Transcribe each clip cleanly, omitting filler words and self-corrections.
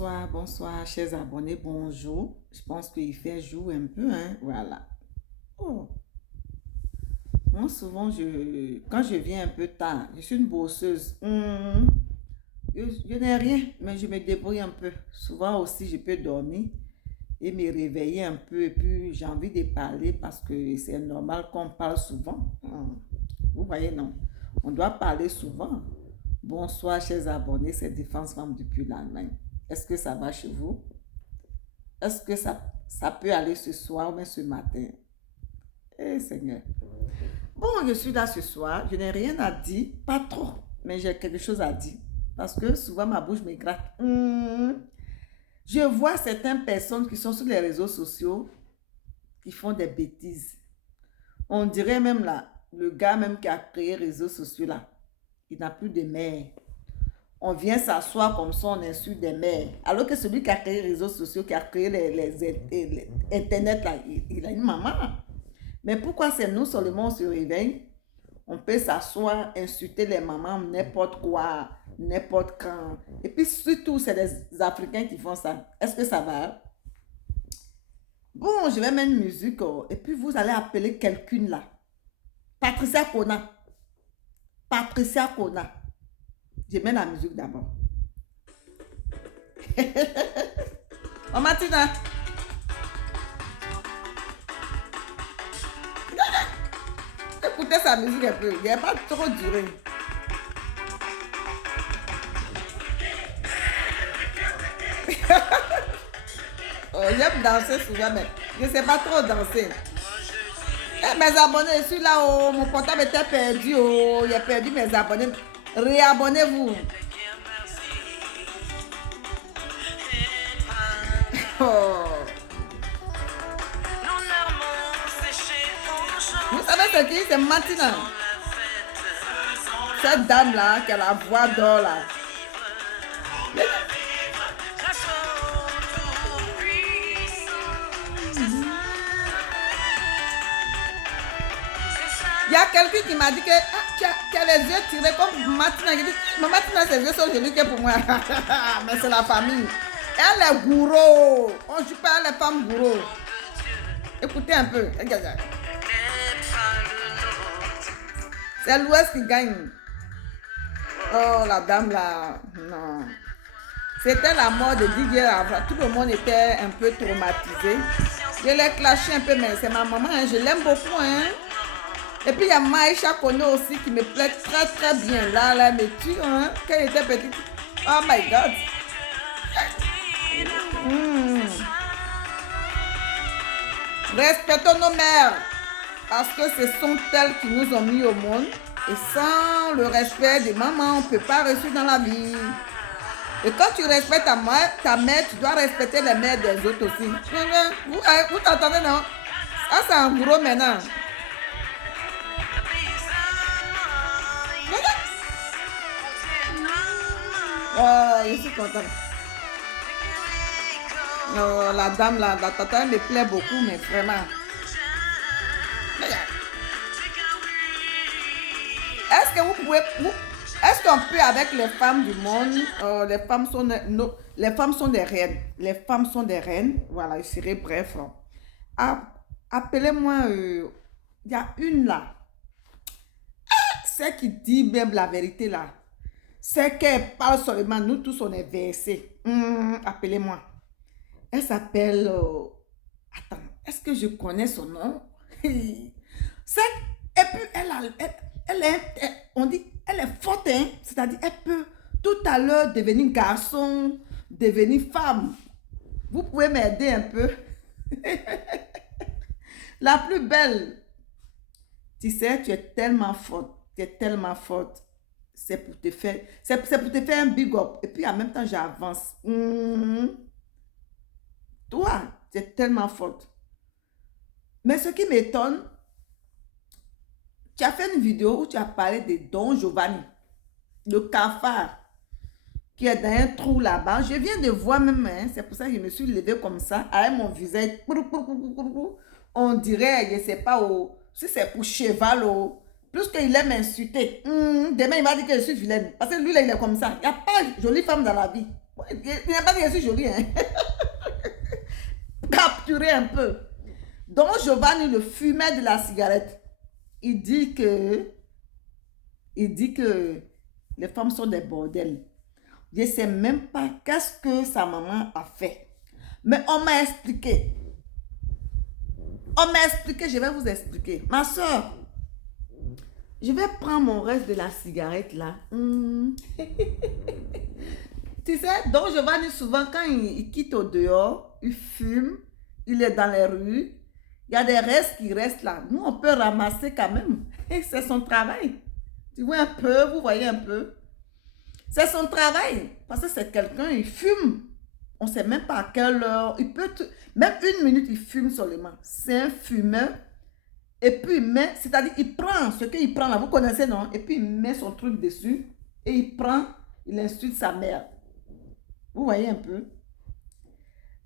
Bonsoir, bonsoir, chers abonnés, bonjour. Je pense qu'il fait jour un peu, hein, voilà. Oh, moi souvent, quand je viens un peu tard, je suis une bosseuse. Je n'ai rien, mais je me débrouille un peu. Souvent aussi, je peux dormir et me réveiller un peu. Et puis, j'ai envie de parler parce que c'est normal qu'on parle souvent. Vous voyez, non? On doit parler souvent. Bonsoir, chers abonnés, c'est Défense Femme depuis l'Allemagne. Est-ce que ça va chez vous? Est-ce que ça peut aller ce soir ou même ce matin? Eh Seigneur. Bon, je suis là ce soir. Je n'ai rien à dire. Pas trop. Mais j'ai quelque chose à dire. Parce que souvent ma bouche me gratte. Je vois certaines personnes qui sont sur les réseaux sociaux qui font des bêtises. On dirait même là, le gars même qui a créé les réseaux sociaux là, il n'a plus de mère. On vient s'asseoir comme ça, on insulte des mères. Alors que celui qui a créé les réseaux sociaux, qui a créé les Internet, là, il a une maman. Mais pourquoi c'est nous seulement on se réveille? On peut s'asseoir, insulter les mamans, n'importe quoi, n'importe quand. Et puis surtout, c'est les Africains qui font ça. Est-ce que ça va? Bon, je vais mettre une musique. Et puis vous allez appeler quelqu'un là. Patricia Kona. Patricia Kona. Je mets la musique d'abord. Oh Martina. Écoutez sa musique un peu. Il n'est pas trop duré. Oh, j'aime danser souvent, mais je ne sais pas trop danser. Eh, mes abonnés, je suis là, oh, mon portable était perdu, oh, j'ai perdu mes abonnés. Réabonnez-vous. Oh. Vous savez ce qui c'est Martina. Cette dame-là, qui a la voix d'or là. Il y a quelqu'un qui m'a dit que tu as les yeux tirés comme Martina. Je dis, mais Martina, ses yeux sont jolis que pour moi. Mais c'est la famille. Elle est gourou. On ne joue pas les femmes gourou. Écoutez un peu. C'est l'Ouest qui gagne. Oh, la dame là. Non. C'était la mort de Didier Ravra. Tout le monde était un peu traumatisé. Je l'ai clashé un peu, mais c'est ma maman. Hein. Je l'aime beaucoup. Hein. Et puis il y a Maïcha Kono aussi qui me plaît très très bien. Là, elle me tue. Hein. Quand elle était petite. Oh my God. Respectons nos mères. Parce que ce sont elles qui nous ont mis au monde. Et sans le respect des mamans, on ne peut pas réussir dans la vie. Et quand tu respectes ta mère, tu dois respecter les mères des autres aussi. Vous t'entendez, non? Ça, c'est un gros maintenant. Oh, je suis contente. Oh, la dame, la tata, elle me plaît beaucoup, mais vraiment. Est-ce que vous pouvez... Est-ce qu'on peut avec les femmes du monde, les femmes sont des reines. Les femmes sont des reines. Voilà, je serai bref. Appelez-moi, il y a une là. C'est qui dit même la vérité là. C'est qu'elle parle seulement, nous tous on est versés. Appelez-moi. Elle s'appelle... attends, est-ce que je connais son nom? Et puis on dit, elle est forte, hein? C'est-à-dire, elle peut tout à l'heure devenir garçon, devenir femme. Vous pouvez m'aider un peu? La plus belle. Tu sais, tu es tellement forte. Tu es tellement forte. C'est pour te faire un big up. Et puis en même temps, j'avance. Toi, tu es tellement forte. Mais ce qui m'étonne, tu as fait une vidéo où tu as parlé de Don Giovanni, le cafard, qui est dans un trou là-bas. Je viens de voir même, hein, c'est pour ça que je me suis levée comme ça, avec mon visage. On dirait, je ne sais pas, si c'est pour cheval, plus qu'il aime insulter. Demain, il va dire que je suis vilaine. Parce que lui, là, il est comme ça. Il n'y a pas de jolie femme dans la vie. Il n'est pas dit que je suis jolie, hein. Capturer un peu. Donc, Giovanni, le fumeur de la cigarette, il dit que les femmes sont des bordels. Je ne sais même pas qu'est-ce que sa maman a fait. Mais on m'a expliqué. Je vais vous expliquer. Ma soeur, je vais prendre mon reste de la cigarette là. Tu sais, donc Giovanni, souvent, quand il quitte au dehors, il fume, il est dans les rues, il y a des restes qui restent là. Nous, on peut ramasser quand même. Et c'est son travail. Tu vois un peu, vous voyez un peu. C'est son travail. Parce que c'est quelqu'un, il fume. On ne sait même pas à quelle heure. Il peut, même une minute, il fume seulement. C'est un fumeur. Et puis, il met, c'est-à-dire, il prend ce qu'il prend là, vous connaissez, non? Et puis, il met son truc dessus. Et il prend, il insulte sa mère. Vous voyez un peu?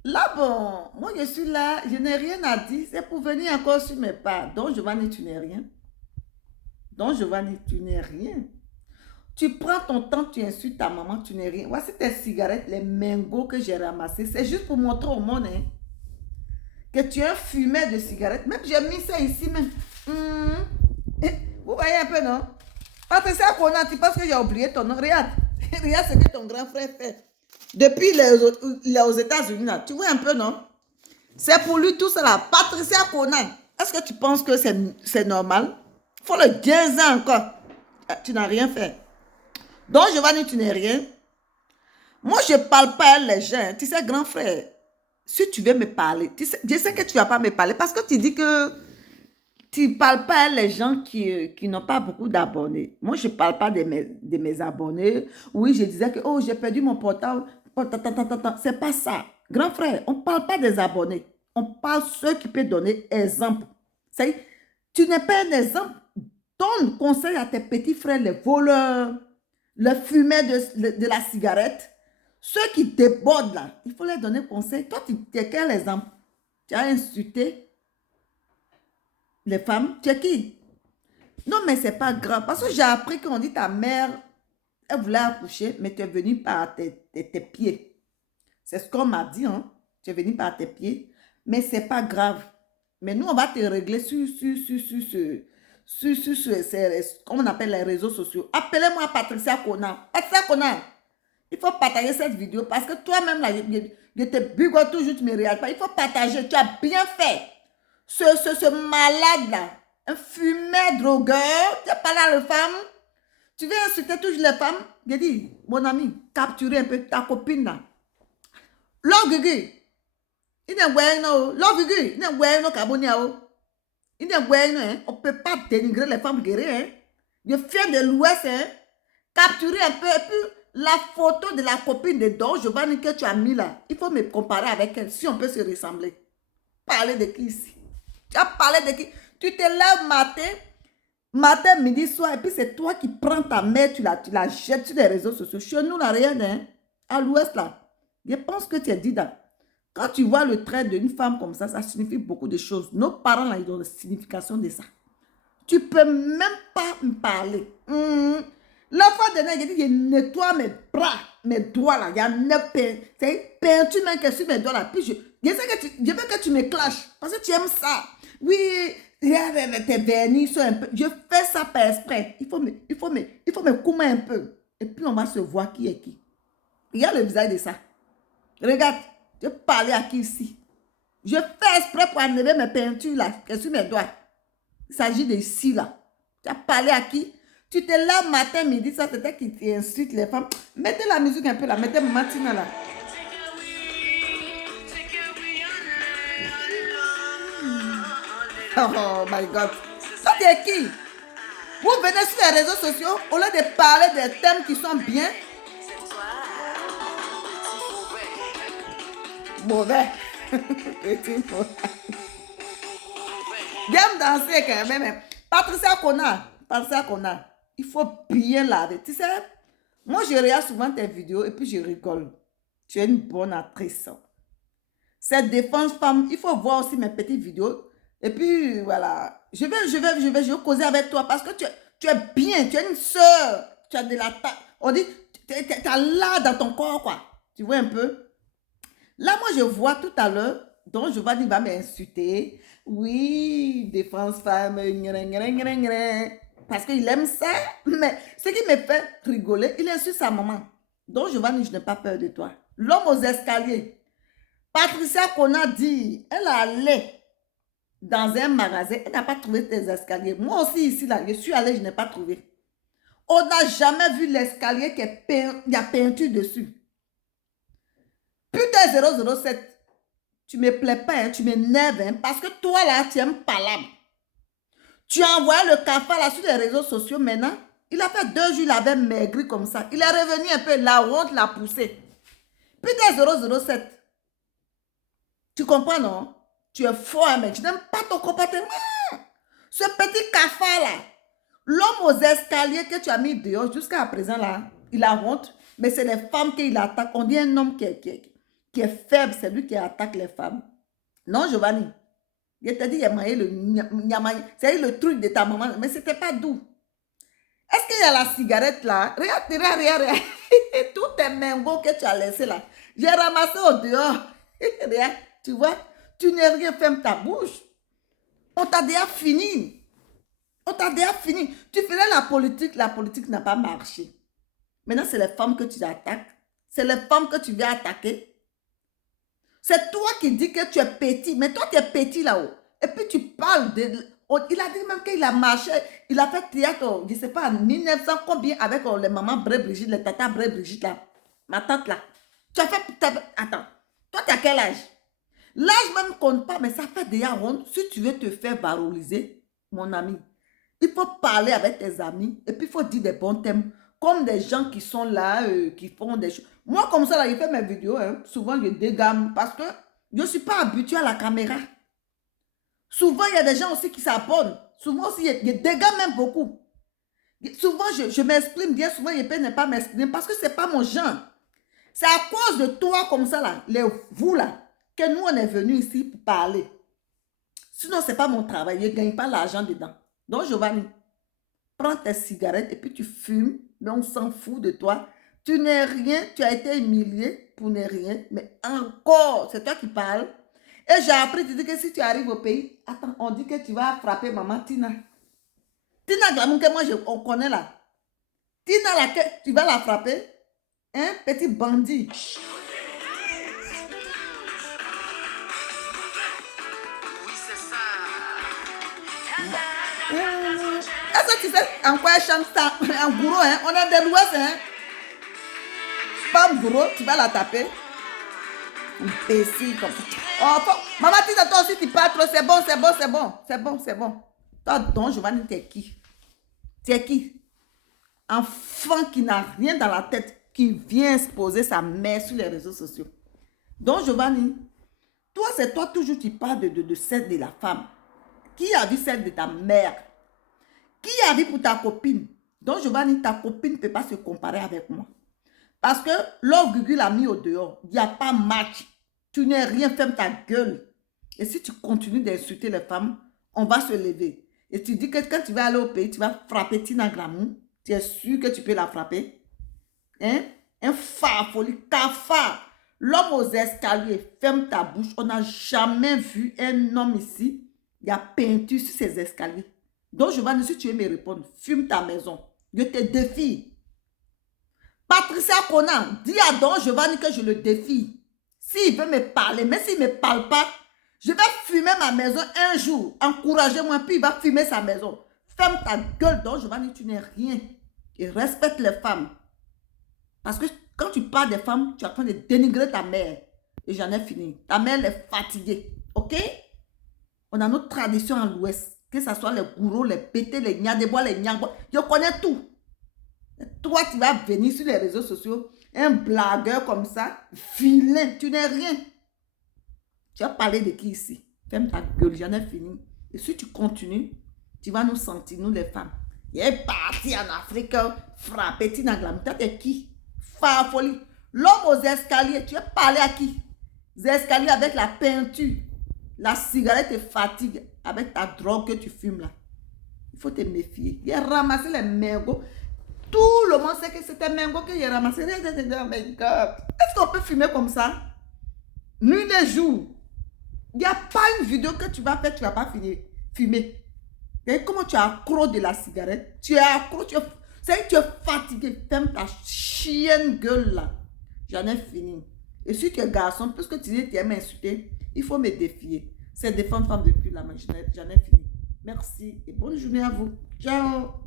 Là, bon, moi, je suis là, je n'ai rien à dire. C'est pour venir encore sur mes pas. Donc, Giovanni, tu n'es rien. Donc, Giovanni, tu n'es rien. Tu prends ton temps, tu insultes ta maman, tu n'es rien. Voici tes cigarettes, les mégots que j'ai ramassés. C'est juste pour montrer au monde hein, que tu es un fumeur de cigarettes. Même j'ai mis ça ici même. Vous voyez un peu, non? Patricia Kona, tu penses que j'ai oublié ton nom? Regarde. Regarde ce que ton grand frère fait. Depuis il est aux États-Unis, là. Tu vois un peu, non? C'est pour lui tout cela. Patricia Kona, est-ce que tu penses que c'est normal? Il faut le 15 ans encore. Tu n'as rien fait. Donc, Giovanni, tu n'es rien. Moi, je ne parle pas à les gens. Tu sais, grand frère, si tu veux me parler, je sais que tu ne vas pas me parler parce que tu dis que tu ne parles pas à les gens qui n'ont pas beaucoup d'abonnés. Moi, je ne parle pas de mes abonnés. Oui, je disais que, oh, j'ai perdu mon portable. C'est pas ça. Grand frère, on ne parle pas des abonnés. On parle de ceux qui peuvent donner exemple. Tu n'es pas un exemple. Donne conseil à tes petits frères, les voleurs, les fumeurs de la cigarette, ceux qui débordent là, il faut leur donner conseil. Toi, tu es quel exemple? Tu as insulté les femmes? Tu es qui? Non, mais c'est pas grave. Parce que j'ai appris qu'on dit ta mère, elle voulait accoucher, mais tu es venu par tes pieds. C'est ce qu'on m'a dit, hein? Tu es venu par tes pieds. Mais c'est pas grave. Mais nous, on va te régler sur comment on appelle les réseaux sociaux. Appelez-moi Patricia Kona. Patricia Kona, il faut partager cette vidéo parce que toi-même, là, je te bigote toujours, tu ne me regardes pas. Il faut partager. Tu as bien fait. Ce malade-là, un fumeur, drogueur, tu as parlé à la femme. Tu veux insulter toujours les femmes. Je dis, mon ami, capturer un peu ta copine là. L'orgueil. Il n'est pas non. L'orgueil. Il n'est pas non cabonia. Il n'est pas non. On ne peut pas dénigrer les femmes guerrières. Hein. Je viens de l'Ouest. Hein. Capturer un peu. Et puis, la photo de la copine de Don Giovanni que tu as mis là, il faut me comparer avec elle, si on peut se ressembler. Parler de qui ici? Tu as parlé de qui? Tu te lèves matin, midi, soir, et puis c'est toi qui prends ta mère, tu la jettes sur les réseaux sociaux. Chez nous, là, rien, hein? À l'Ouest, là. Je pense que tu es dit là. Quand tu vois le trait d'une femme comme ça signifie beaucoup de choses. Nos parents, là, ils ont la signification de ça. Tu peux même pas me parler. La fois dernière, j'ai dit, je nettoie mes bras, mes doigts là. Il y a 9 peinture même que sur mes doigts là. Puis je veux que tu me clashes. Parce que tu aimes ça. Oui, tes vernis sont un peu. Je fais ça par exprès. Il faut me coumer un peu. Et puis on va se voir qui est qui. Regarde le visage de ça. Regarde, je parlais à qui ici. Je fais exprès pour enlever mes peintures là, sur mes doigts. Il s'agit de ici là. Tu as parlé à qui? Tu te lèves matin, midi, ça c'était qui insulte les femmes. Mettez la musique un peu là, mettez Martina là. Oh my God. Ça tu es qui? Vous venez sur les réseaux sociaux, au lieu de parler des thèmes qui sont bien. Mauvais. Petit mauvais. J'aime danser quand même. Patricia Kona, il faut bien laver. Tu sais, moi je regarde souvent tes vidéos et puis je rigole. Tu es une bonne actrice. Cette défense femme, il faut voir aussi mes petites vidéos. Et puis voilà, je vais causer avec toi parce que tu es bien, tu es une soeur. Tu as de la taille. On dit, tu as l'art dans ton corps quoi. Tu vois un peu? Là, moi, je vois tout à l'heure, donc je vais dire, il va m'insulter. Oui, défense femme, parce qu'il aime ça. Mais ce qui me fait rigoler, il insulte sa maman. Donc je vais dire, je n'ai pas peur de toi. L'homme aux escaliers. Patricia Kona dit, elle allait dans un magasin, elle n'a pas trouvé tes escaliers. Moi aussi, ici, là, je suis allée, je n'ai pas trouvé. On n'a jamais vu l'escalier qui est peint, il y a peinture dessus. Putain 007, tu me plais pas, hein, tu m'énerves, hein, parce que toi, là, tu aimes palabre. Tu as envoyé le cafard là sur les réseaux sociaux maintenant. Il a fait 2 jours, il avait maigri comme ça. Il est revenu un peu, la honte l'a poussé. Putain 007. Tu comprends, non? Tu es fort, hein, mec. Je n'aime pas ton comportement. Ce petit cafard là, l'homme aux escaliers que tu as mis dehors jusqu'à présent là, il a honte. Mais c'est les femmes qu'il attaque. On dit un homme qui est faible, c'est lui qui attaque les femmes. Non, Giovanni. Je t'ai dit, il a maillé c'est le truc de ta maman, mais c'était pas doux. Est-ce qu'il y a la cigarette là? Regarde. Tous tes mangots que tu as laissés là. J'ai ramassé au dehors. Regarde, tu vois, tu n'es rien, ferme ta bouche. On t'a déjà fini. On t'a déjà fini. Tu faisais la politique n'a pas marché. Maintenant, c'est les femmes que tu attaques. C'est les femmes que tu viens attaquer. C'est toi qui dis que tu es petit. Mais toi, tu es petit là-haut. Et puis tu parles de... Il a dit même qu'il a marché. Il a fait théâtre, je ne sais pas, en 1900 combien avec les mamans Bré Brigitte, les tatas Bré Brigitte là. Ma tante là. Tu as fait... Attends. Toi, tu as quel âge? L'âge même compte pas, mais ça fait déjà honte. Si tu veux te faire valoriser, mon ami, il faut parler avec tes amis. Et puis, il faut dire des bons thèmes. Comme des gens qui sont là, qui font des choses. Moi, comme ça, là, je fais mes vidéos. Hein. Souvent, je dégamme parce que je ne suis pas habituée à la caméra. Souvent, il y a des gens aussi qui s'abonnent. Souvent aussi, je dégamme même beaucoup. Souvent, je m'exprime bien. Souvent, je peux ne pas m'exprimer parce que ce n'est pas mon genre. C'est à cause de toi comme ça, là, vous, là, que nous, on est venus ici pour parler. Sinon, ce n'est pas mon travail. Je ne gagne pas l'argent dedans. Donc, Giovanni, prends tes cigarettes et puis tu fumes, mais on s'en fout de toi. Tu n'es rien, tu as été humilié pour ne rien, mais encore, c'est toi qui parles. Et j'ai appris, tu dis que si tu arrives au pays, attends, on dit que tu vas frapper maman Tina. Tina Glamour, que moi on connaît là. Tina, là, que tu vas la frapper. Hein, petit bandit. Est-ce que tu sais en quoi elle chante ça? En gourou, hein? On est de l'Ouest, hein? Pas en gourou, tu vas la taper. Imbécile comme ça. Oh, maman, toi aussi, tu parles trop. C'est bon. Toi, donc, Giovanni, t'es qui? T'es qui? Enfant qui n'a rien dans la tête, qui vient exposer sa mère sur les réseaux sociaux. Donc, Giovanni, toi, c'est toi toujours qui parles de celle de la femme. Qui a vu celle de ta mère? Qui a vu pour ta copine? Donc, Giovanni, ta copine ne peut pas se comparer avec moi. Parce que l'homme Gugu l'a mis au dehors. Il n'y a pas match. Tu n'es rien, ferme ta gueule. Et si tu continues d'insulter les femmes, on va se lever. Et tu dis que quand tu vas aller au pays, tu vas frapper Tina Glamour. Tu es sûr que tu peux la frapper? Hein? Un farfoli, cafard. L'homme aux escaliers, ferme ta bouche. On n'a jamais vu un homme ici. Il y a peinture sur ces escaliers. Donc, Giovanni, si tu veux me répondre, fume ta maison. Je te défie. Patricia Conan, dis à Don Giovanni que je le défie. S'il veut me parler, mais s'il ne me parle pas, je vais fumer ma maison un jour. Encouragez-moi, puis il va fumer sa maison. Ferme ta gueule, Don Giovanni, tu n'es rien. Et respecte les femmes. Parce que quand tu parles des femmes, tu es en train de dénigrer ta mère. Et j'en ai fini. Ta mère, elle est fatiguée. Ok? On a notre tradition à l'Ouest. Que ce soit les gourous, les pétés, les nyadebois, les nyangbois. Je connais tout. Et toi, tu vas venir sur les réseaux sociaux. Un blagueur comme ça. Vilain. Tu n'es rien. Tu as parlé de qui ici? Ferme ta gueule. J'en ai fini. Et si tu continues, tu vas nous sentir, nous les femmes. Il est parti en Afrique. Frapper. Tina Glamour. Tu es qui? Farfoli. L'homme aux escaliers. Tu as parlé à qui? Les escaliers avec la peinture. La cigarette te fatigue avec ta drogue que tu fumes là. Il faut te méfier. Il a ramassé les mégots. Tout le monde sait que c'était Mengo que j'ai ramassé. Oh my God. Est-ce qu'on peut fumer comme ça? Nuit et jour. Il n'y a pas une vidéo que tu vas faire, tu ne vas pas finir. Fumer. Et comment tu es accro de la cigarette? Tu es accro, c'est que tu es fatigué. Ferme ta chienne gueule là. J'en ai fini. Et si tu es garçon, puisque tu dis que tu aimes m'insulter, il faut me défier. C'est défendre femme depuis là, mais j'en ai fini. Merci et bonne journée à vous. Ciao.